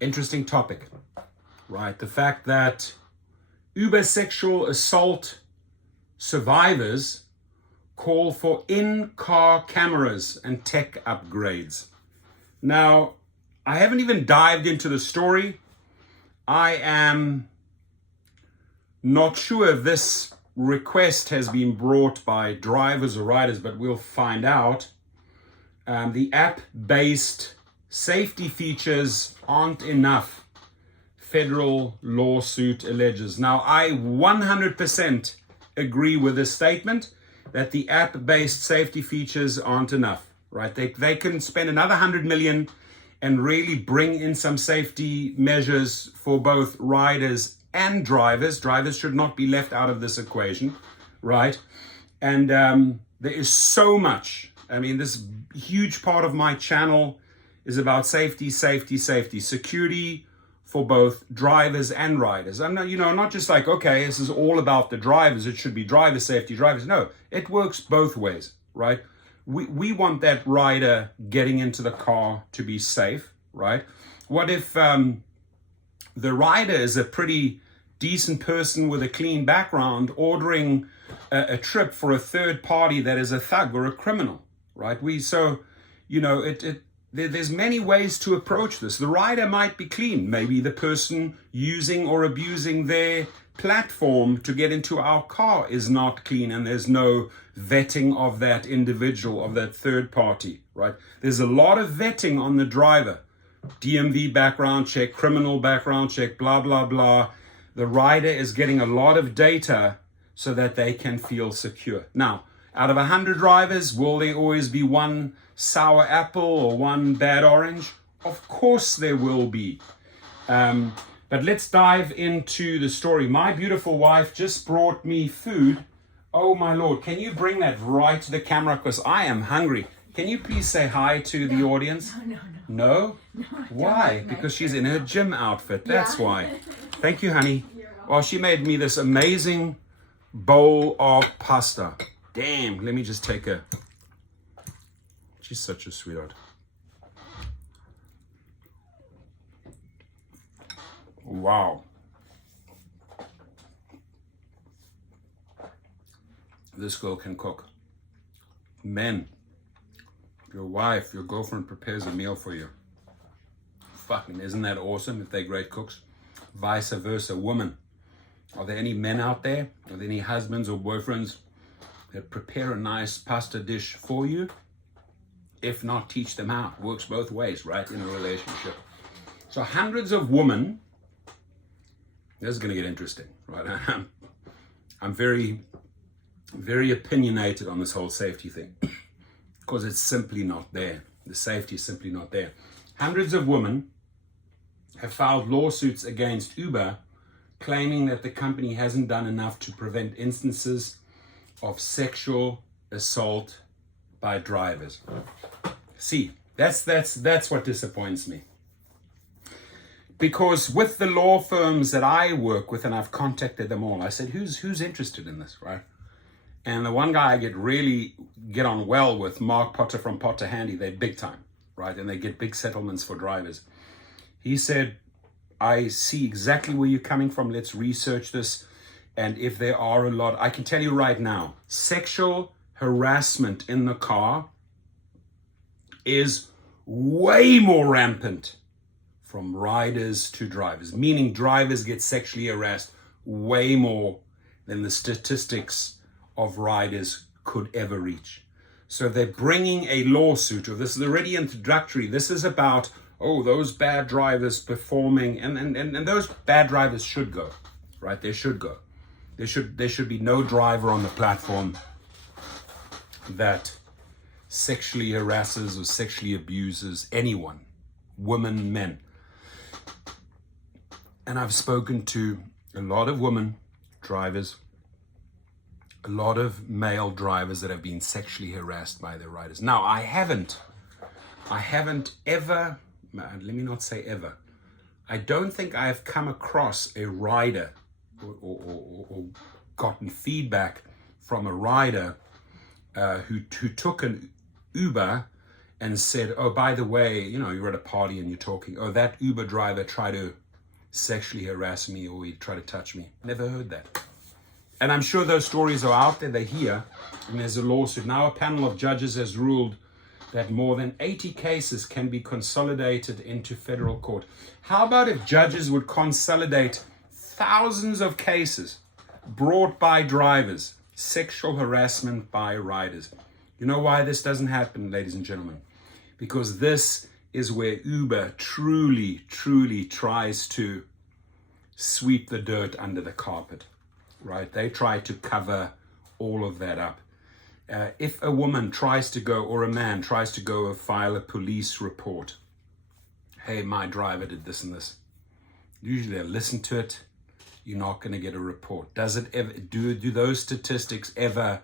Interesting topic, right? The fact that Uber sexual assault survivors call for in-car cameras and tech upgrades. Now, I haven't even dived into the story. I am not sure if this request has been brought by drivers or riders, but we'll find out. The app-based safety features aren't enough, federal lawsuit alleges. Now, I 100% agree with this statement that the app-based safety features aren't enough, right? They can spend another 100 million and really bring in some safety measures for both riders and drivers. Drivers should not be left out of this equation, right? And there is so much. I mean, this huge part of my channel is about safety, safety, safety, security for both drivers and riders. I'm not, not just like, okay, this is all about the drivers. It should be driver safety, drivers. No, it works both ways, right? We want that rider getting into the car to be safe, right? What if the rider is a pretty decent person with a clean background ordering a trip for a third party that is a thug or a criminal, right? There's many ways to approach this. The rider might be clean. Maybe the person using or abusing their platform to get into our car is not clean, and there's no vetting of that individual, of that third party, right? There's a lot of vetting on the driver. DMV background check, criminal background check, blah, blah, blah. The rider is getting a lot of data so that they can feel secure. Now, out of 100 drivers, will there always be one sour apple or one bad orange? Of course there will be. But let's dive into the story. My beautiful wife just brought me food. Oh my Lord, can you bring that right to the camera? Because I am hungry. Can you please say hi to the audience? No? No? Why? Because she's in her gym outfit. That's why. Thank you, honey. Well, she made me this amazing bowl of pasta. Damn, let me just take a... She's such a sweetheart. Wow. This girl can cook. Men, your wife, your girlfriend prepares a meal for you. Fucking, isn't that awesome if they're great cooks? Vice versa, woman. Are there any men out there? Are there any husbands or boyfriends that prepare a nice pasta dish for you? If not, teach them how. Works both ways, right, in a relationship. So hundreds of women, this is going to get interesting, right? I'm very, very opinionated on this whole safety thing because it's simply not there. The safety is simply not there. Hundreds of women have filed lawsuits against Uber claiming that the company hasn't done enough to prevent instances of sexual assault by drivers. See, that's what disappoints me. Because with the law firms that I work with, and I've contacted them all, I said, who's interested in this, right? And the one guy I get on well with, Mark Potter from Potter Handy, they're big time, right? And they get big settlements for drivers. He said, I see exactly where you're coming from. Let's research this. And if there are a lot, I can tell you right now, sexual harassment in the car is way more rampant from riders to drivers, meaning drivers get sexually harassed way more than the statistics of riders could ever reach. So they're bringing a lawsuit, or this is already introductory. This is about, those bad drivers performing, and those bad drivers should go, right? They should go. There should be no driver on the platform that sexually harasses or sexually abuses anyone, women, men. And I've spoken to a lot of women drivers, a lot of male drivers that have been sexually harassed by their riders. Now, I haven't ever, let me not say ever, I don't think I have come across a rider or gotten feedback from a rider who took an Uber and said, oh, by the way, you know, you're at a party and you're talking, oh, that Uber driver tried to sexually harass me or he tried to touch me. Never heard that. And I'm sure those stories are out there, they're here, and there's a lawsuit. Now a panel of judges has ruled that more than 80 cases can be consolidated into federal court. How about if judges would consolidate thousands of cases brought by drivers, sexual harassment by riders? You know why this doesn't happen, ladies and gentlemen? Because this is where Uber truly, truly tries to sweep the dirt under the carpet, right? They try to cover all of that up. If a woman tries to go, or a man tries to go and file a police report, hey, my driver did this and this, usually they'll listen to it. You're not going to get a report. Does it ever, do those statistics ever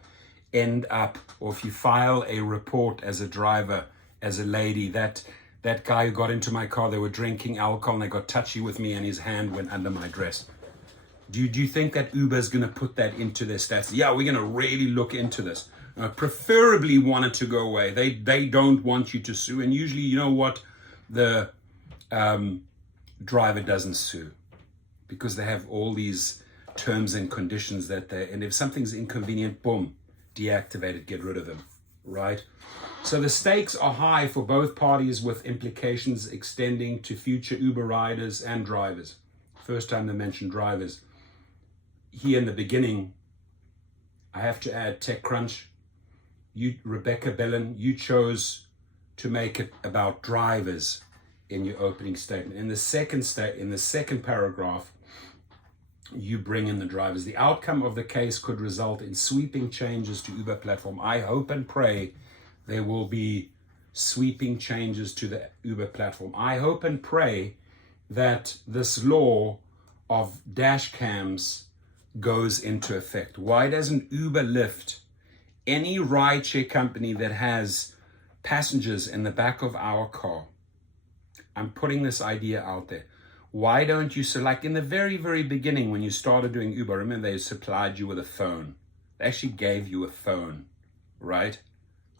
end up, or if you file a report as a driver, as a lady, that guy who got into my car, they were drinking alcohol and they got touchy with me and his hand went under my dress. Do you think that Uber is going to put that into their stats? Yeah, we're going to really look into this. Preferably want it to go away. They don't want you to sue. And usually, you know what? The driver doesn't sue because they have all these terms and conditions and if something's inconvenient, boom, deactivate it, get rid of them, right? So the stakes are high for both parties, with implications extending to future Uber riders and drivers. First time they mentioned drivers. Here in the beginning, I have to add TechCrunch. Rebecca Bellin, you chose to make it about drivers in your opening statement. In the second paragraph, you bring in the drivers. The outcome of the case could result in sweeping changes to Uber platform. I hope and pray there will be sweeping changes to the Uber platform. I hope and pray that this law of dash cams goes into effect. Why doesn't Uber, Lyft, any rideshare company that has passengers in the back of our car? I'm putting this idea out there. Why don't you, so like in the very, very beginning when you started doing Uber, remember they supplied you with a phone. They actually gave you a phone, right?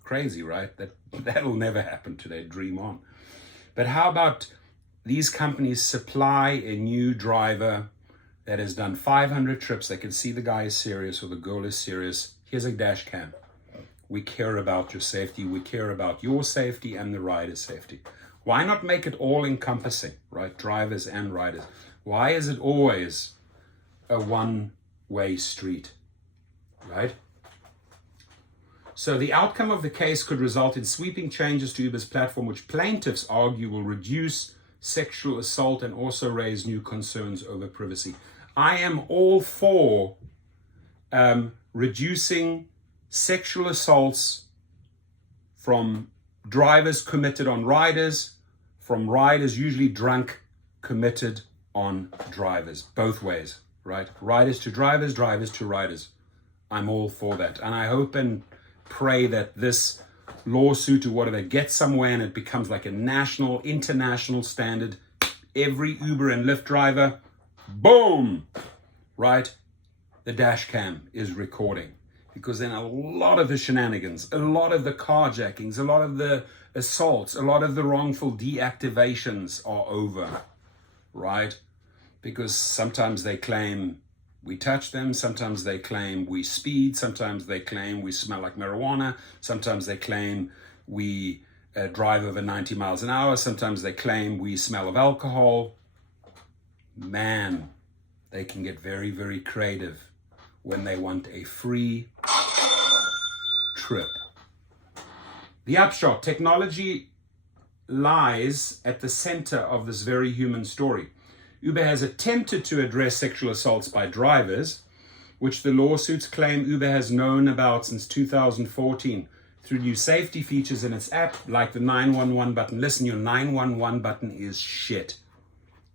Crazy, right? That'll never happen today, dream on. But how about these companies supply a new driver that has done 500 trips. They can see the guy is serious or the girl is serious. Here's a dash cam. We care about your safety. We care about your safety and the rider's safety. Why not make it all encompassing, right? Drivers and riders. Why is it always a one-way street, right? So the outcome of the case could result in sweeping changes to Uber's platform, which plaintiffs argue will reduce sexual assault and also raise new concerns over privacy. I am all for reducing sexual assaults from drivers committed on riders, from riders usually drunk committed on drivers, both ways, right? Riders to drivers, drivers to riders. I'm all for that. And I hope and pray that this lawsuit or whatever gets somewhere and it becomes like a national, international standard. Every Uber and Lyft driver, boom, right? The dash cam is recording. Because then a lot of the shenanigans, a lot of the carjackings, a lot of the assaults, a lot of the wrongful deactivations are over, right? Because sometimes they claim we touch them, sometimes they claim we speed, sometimes they claim we smell like marijuana, sometimes they claim we drive over 90 miles an hour, sometimes they claim we smell of alcohol. Man, they can get very, very creative when they want a free trip. The upshot, technology lies at the center of this very human story. Uber has attempted to address sexual assaults by drivers, which the lawsuits claim Uber has known about since 2014 through new safety features in its app, like the 911 button. Listen, your 911 button is shit.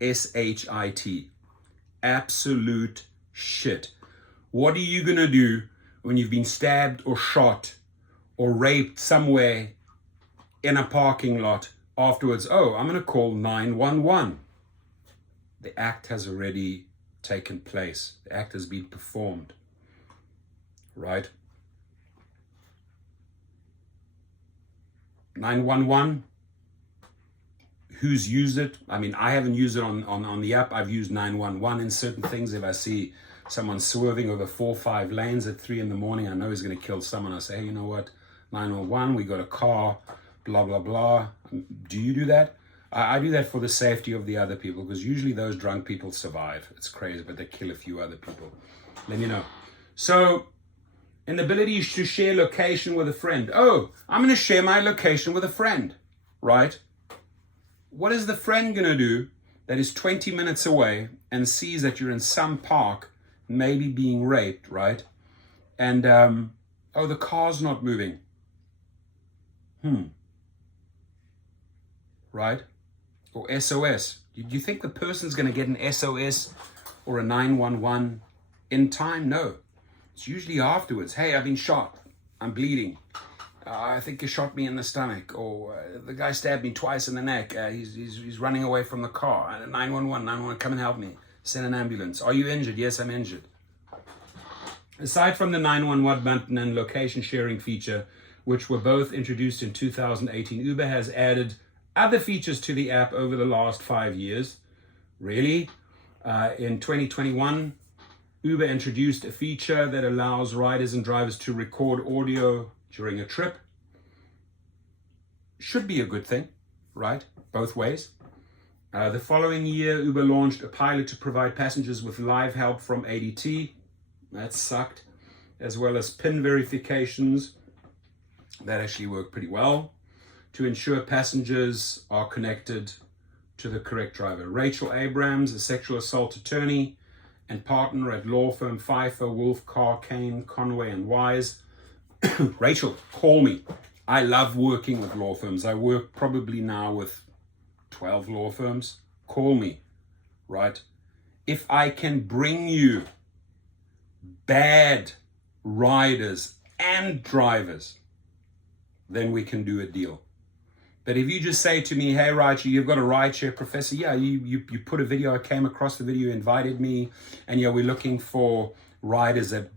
S-H-I-T. Absolute shit. What are you going to do when you've been stabbed or shot or raped somewhere in a parking lot afterwards? Oh, I'm going to call 911. The act has already taken place. The act has been performed, right? 911. Who's used it? I mean, I haven't used it on the app. I've used 911 in certain things. If I see someone swerving over 4 or 5 lanes at 3 in the morning, I know he's going to kill someone. I say, hey, you know what? 911, we got a car, blah, blah, blah. Do you do that? I do that for the safety of the other people, because usually those drunk people survive. It's crazy, but they kill a few other people. Let me know. So, an ability to share location with a friend. Oh, I'm going to share my location with a friend, right? What is the friend going to do that is 20 minutes away and sees that you're in some park, maybe being raped, right? And, oh, the car's not moving. Right? Or SOS. Do you think the person's going to get an SOS or a 911 in time? No. It's usually afterwards. Hey, I've been shot. I'm bleeding. I think you shot me in the stomach. Or the guy stabbed me twice in the neck. He's running away from the car. 911, come and help me. Send an ambulance. Are you injured? Yes, I'm injured. Aside from the 911 button and location sharing feature, which were both introduced in 2018, Uber has added other features to the app over the last 5 years. Really? In 2021, Uber introduced a feature that allows riders and drivers to record audio during a trip. Should be a good thing, right? Both ways. The following year, Uber launched a pilot to provide passengers with live help from ADT. That sucked. As well as PIN verifications. That actually worked pretty well, to ensure passengers are connected to the correct driver. Rachel Abrams, a sexual assault attorney and partner at law firm Pfeiffer, Wolf, Carr, Kane, Conway, and Wise. Rachel, call me. I love working with law firms. I work probably now with 12 law firms. Call me, right? If I can bring you bad riders and drivers, then we can do a deal. But if you just say to me, hey, Rideshare, you've got a Rideshare professor. Yeah, you put a video, I came across the video, invited me, and yeah, we're looking for riders that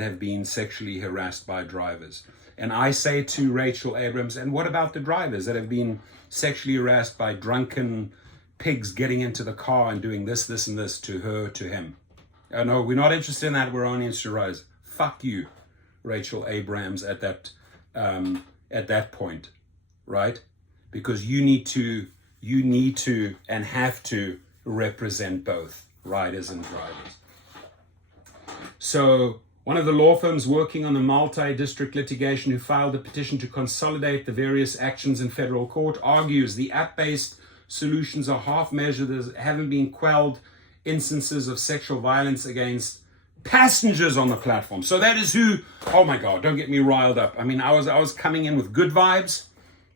have been sexually harassed by drivers. And I say to Rachel Abrams, and what about the drivers that have been sexually harassed by drunken pigs getting into the car and doing this, this, and this to her, to him? Oh, no, we're not interested in that. We're only interested in riders. Fuck you, Rachel Abrams, at that point, right? Because you need to and have to represent both riders and drivers. So one of the law firms working on the multi-district litigation who filed a petition to consolidate the various actions in federal court argues the app-based solutions are half-measured, there haven't been quelled instances of sexual violence against passengers on the platform. So that is who, oh my God, don't get me riled up. I mean, I was coming in with good vibes.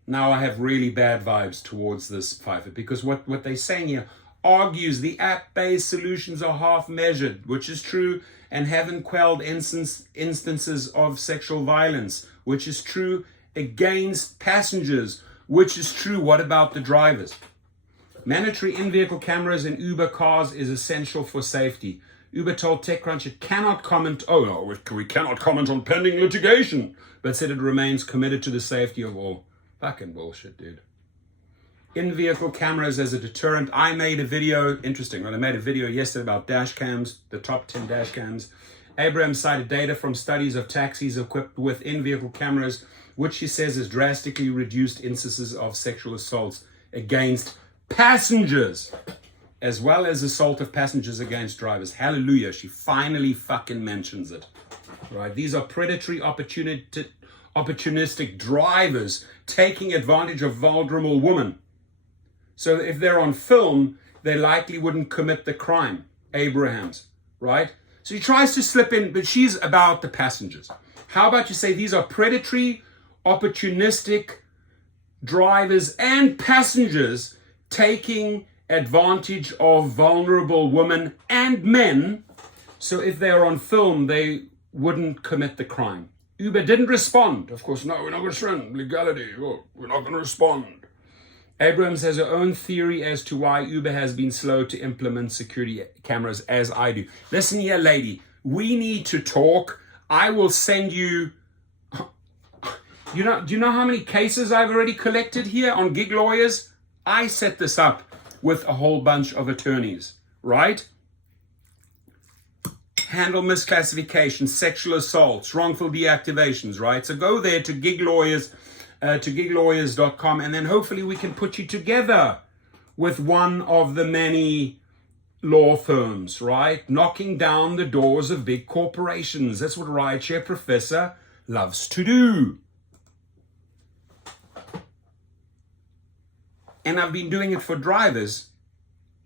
Now I have really bad vibes towards this Pfeiffer, because what they're saying here argues the app-based solutions are half-measured, which is true, and haven't quelled instances of sexual violence, which is true, against passengers, which is true. What about the drivers? Mandatory in-vehicle cameras in Uber cars is essential for safety. Uber told TechCrunch it cannot comment, we cannot comment on pending litigation, but said it remains committed to the safety of all. Fucking bullshit, dude. In-vehicle cameras as a deterrent. I made a video, interesting, right? I made a video yesterday about dash cams, the top 10 dash cams. Abrams cited data from studies of taxis equipped with in-vehicle cameras, which she says has drastically reduced instances of sexual assaults against passengers, as well as assault of passengers against drivers. Hallelujah, she finally fucking mentions it. Right? These are predatory opportunistic drivers taking advantage of vulnerable women. So if they're on film, they likely wouldn't commit the crime. Abrahams, right? So he tries to slip in, but she's about the passengers. How about you say these are predatory, opportunistic drivers and passengers taking advantage of vulnerable women and men. So if they're on film, they wouldn't commit the crime. Uber didn't respond. Of course, no, we're not going to respond. Legality. Oh, we're not going to respond. Abrams has her own theory as to why Uber has been slow to implement security cameras, as I do. Listen here, lady. We need to talk. I will send you... Do you know how many cases I've already collected here on gig lawyers? I set this up with a whole bunch of attorneys, right? Handle misclassifications, sexual assaults, wrongful deactivations, right? So go there to gig lawyers, to giglawyers.com, and then hopefully we can put you together with one of the many law firms, right? Knocking down the doors of big corporations. That's what Rideshare Professor loves to do. And I've been doing it for drivers,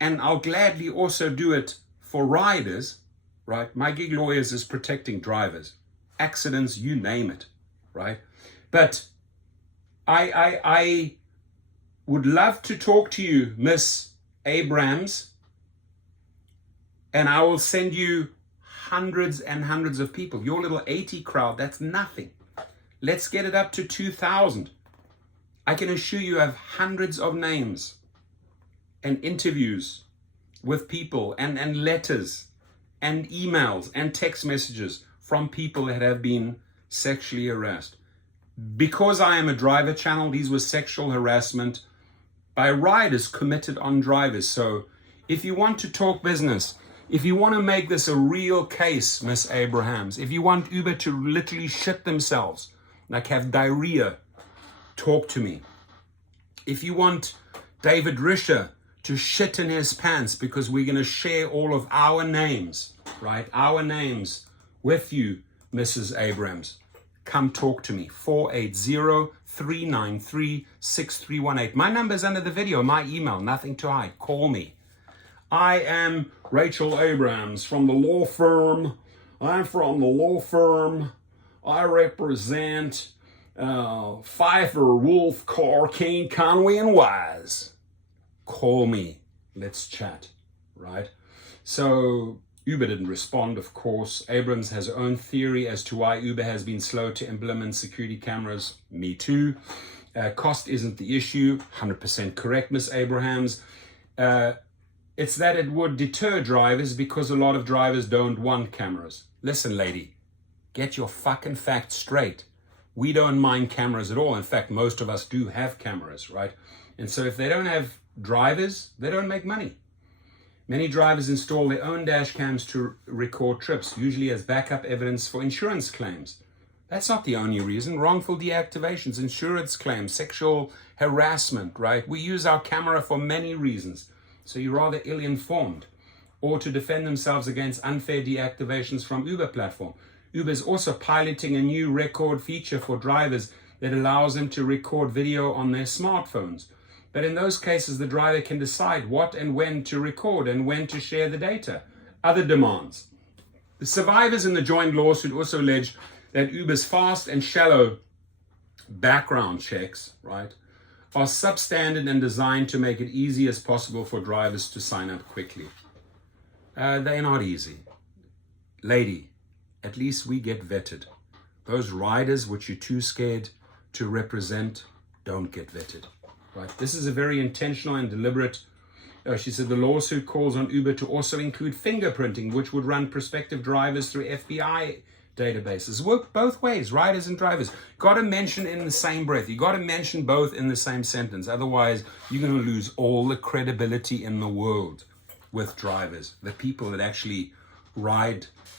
and I'll gladly also do it for riders, right? My gig lawyers is protecting drivers, accidents, you name it, right? But I would love to talk to you, Miss Abrams, and I will send you hundreds and hundreds of people. Your little 80 crowd, that's nothing. Let's get it up to 2,000. I can assure you I have hundreds of names and interviews with people and letters and emails and text messages from people that have been sexually harassed. Because I am a driver channel, these were sexual harassment by riders committed on drivers. So if you want to talk business, if you want to make this a real case, Miss Abrahams, if you want Uber to literally shit themselves, like have diarrhea, talk to me. If you want David Risher to shit in his pants because we're going to share all of our names, right? Our names with you, Mrs. Abrams. Come talk to me. 480-393-6318. My number's under the video, my email, nothing to hide. Call me. I am Rachel Abrams from the law firm. I'm from the law firm. I represent Pfeiffer, Wolf, Carr, Kane, Conway, and Wise. Call me. Let's chat, right? So Uber didn't respond, of course. Abrams has her own theory as to why Uber has been slow to implement security cameras. Me too. Cost isn't the issue. 100% correct, Miss Abrahams. It's that it would deter drivers because a lot of drivers don't want cameras. Listen, lady, get your fucking facts straight. We don't mind cameras at all. In fact, most of us do have cameras, right? And so if they don't have drivers, they don't make money. Many drivers install their own dash cams to record trips, usually as backup evidence for insurance claims. That's not the only reason. Wrongful deactivations, insurance claims, sexual harassment, right? We use our camera for many reasons. So you're rather ill-informed. Or to defend themselves against unfair deactivations from Uber platform. Uber is also piloting a new record feature for drivers that allows them to record video on their smartphones. But in those cases, the driver can decide what and when to record and when to share the data. Other demands. The survivors in the joint lawsuit also allege that Uber's fast and shallow background checks, right, are substandard and designed to make it easy as possible for drivers to sign up quickly. They're not easy. Lady, at least we get vetted. Those riders which you're too scared to represent don't get vetted. Right. This is a very intentional and deliberate. She said the lawsuit calls on Uber to also include fingerprinting, which would run prospective drivers through FBI databases. Work both ways, riders and drivers. Got to mention in the same breath. You got to mention both in the same sentence. Otherwise, you're going to lose all the credibility in the world with drivers. The people that actually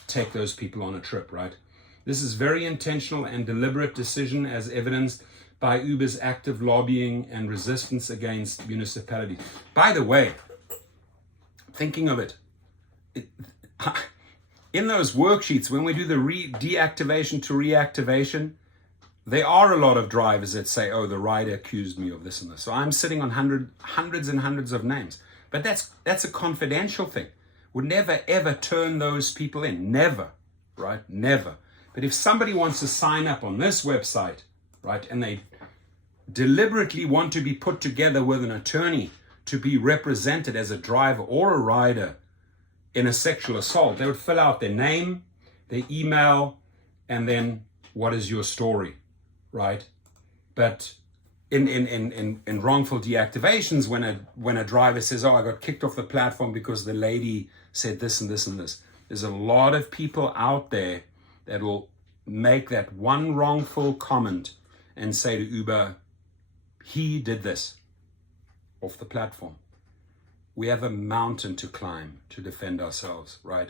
take those people on a trip, right? This is very intentional and deliberate decision as evidenced by Uber's active lobbying and resistance against municipalities. By the way, thinking of it, in those worksheets, when we do the deactivation to reactivation, there are a lot of drivers that say, oh, the rider accused me of this and this. So I'm sitting on hundreds and hundreds of names. But that's a confidential thing. Would never, ever turn those people in. Never, right? Never. But if somebody wants to sign up on this website, right, and they deliberately want to be put together with an attorney to be represented as a driver or a rider in a sexual assault, they would fill out their name, their email, and then what is your story, right? But in wrongful deactivations, when a driver says, oh, I got kicked off the platform because the lady said this and this and this, there's a lot of people out there that will make that one wrongful comment and say to Uber, he did this off the platform. We have a mountain to climb to defend ourselves, right?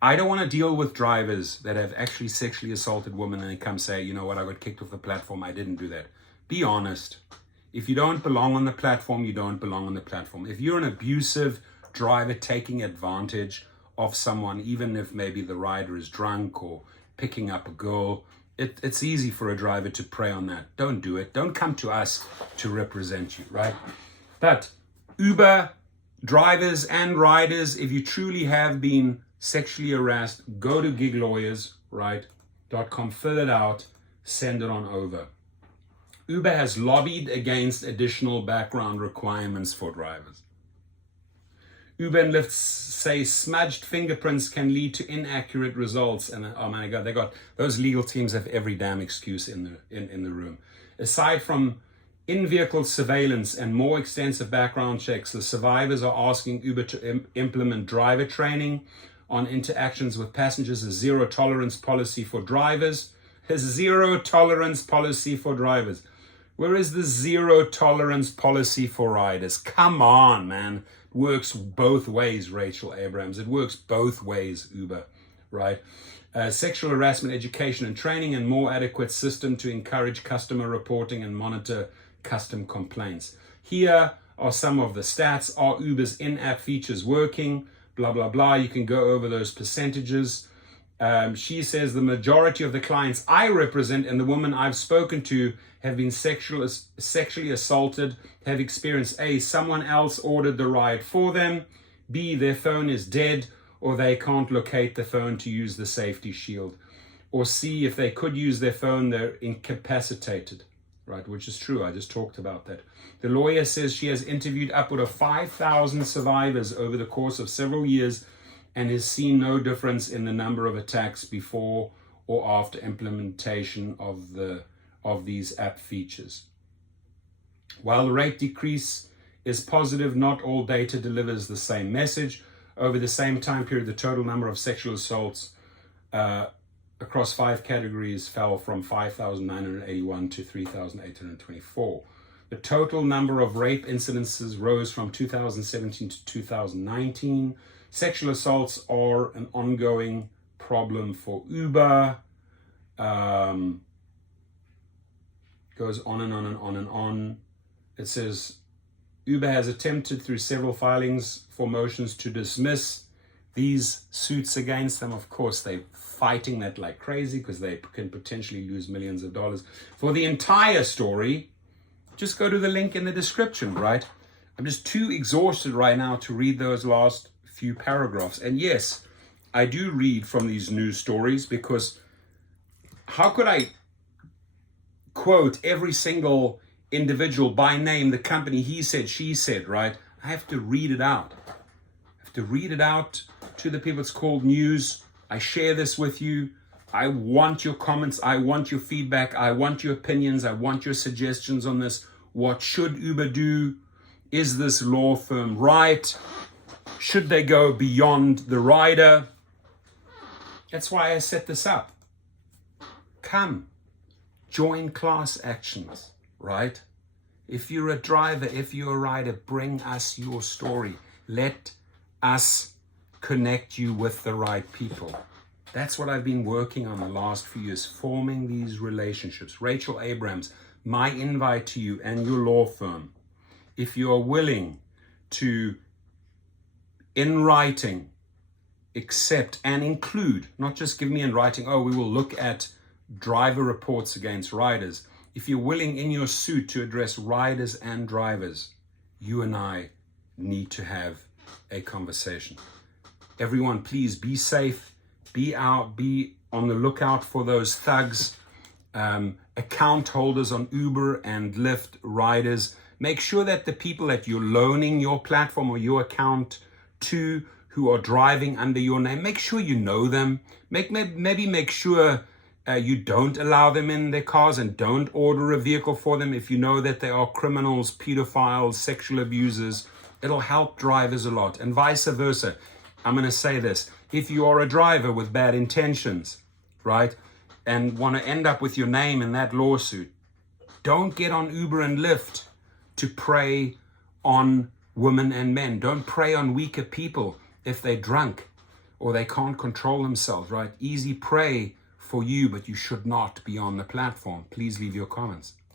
I don't want to deal with drivers that have actually sexually assaulted women and they come say, you know what, I got kicked off the platform. I didn't do that. Be honest. If you don't belong on the platform, you don't belong on the platform. If you're an abusive driver taking advantage of someone, even if maybe the rider is drunk or picking up a girl, it's easy for a driver to prey on that. Don't do it. Don't come to us to represent you, right? But Uber drivers and riders, if you truly have been sexually harassed, go to giglawyers, right? .com, fill it out, send it on over. Uber has lobbied against additional background requirements for drivers. Uber and Lyft say smudged fingerprints can lead to inaccurate results. And oh my God, those legal teams have every damn excuse in the room. Aside from in-vehicle surveillance and more extensive background checks, the survivors are asking Uber to implement driver training on interactions with passengers, a zero tolerance policy for drivers. A zero tolerance policy for drivers. Where is the zero tolerance policy for riders? Come on, man. It works both ways, Rachel Abrams. It works both ways, Uber, right? Sexual harassment education and training and more adequate system to encourage customer reporting and monitor custom complaints. Here are some of the stats. Are Uber's in-app features working? Blah, blah, blah. You can go over those percentages. She says the majority of the clients I represent and the women I've spoken to have been sexually assaulted, have experienced A, someone else ordered the ride for them, B, their phone is dead, or they can't locate the phone to use the safety shield, or C, if they could use their phone, they're incapacitated, right? Which is true. I just talked about that. The lawyer says she has interviewed upward of 5,000 survivors over the course of several years and has seen no difference in the number of attacks before or after implementation of these app features. While the rate decrease is positive, not all data delivers the same message. Over the same time period, the total number of sexual assaults across 5 categories fell from 5,981 to 3,824. The total number of rape incidences rose from 2017 to 2019. Sexual assaults are an ongoing problem for Uber. Goes on and on and on and on. It says Uber has attempted through several filings for motions to dismiss these suits against them. Of course, they're fighting that like crazy because they can potentially lose millions of dollars. For the entire story, just go to the link in the description, right? I'm just too exhausted right now to read those last few paragraphs. And yes, I do read from these news stories because how could I quote every single individual by name, the company, he said, she said, right? I have to read it out. I have to read it out to the people. It's called news. I share this with you. I want your comments. I want your feedback. I want your opinions. I want your suggestions on this. What should Uber do? Is this law firm right? Should they go beyond the rider? That's why I set this up. Come. Join class actions, right? If you're a driver, if you're a rider, bring us your story. Let us connect you with the right people. That's what I've been working on the last few years, forming these relationships. Rachel Abrams, my invite to you and your law firm, if you are willing to, in writing, accept and include, not just give me in writing, oh, we will look at driver reports against riders. If you're willing in your suit to address riders and drivers, you and I need to have a conversation. Everyone, please be safe, be on the lookout for those thugs, account holders on Uber and Lyft, riders. Make sure that the people that you're loaning your platform or your account to who are driving under your name, make sure you know them. Maybe make sure you don't allow them in their cars and don't order a vehicle for them if you know that they are criminals, pedophiles, sexual abusers. It'll help drivers a lot, and vice versa. I'm going to say this. If you are a driver with bad intentions, right, and want to end up with your name in that lawsuit, Don't get on Uber and Lyft to prey on women and men. Don't prey on weaker people if they're drunk or they can't control themselves, right? Easy prey for you, but you should not be on the platform. Please leave your comments.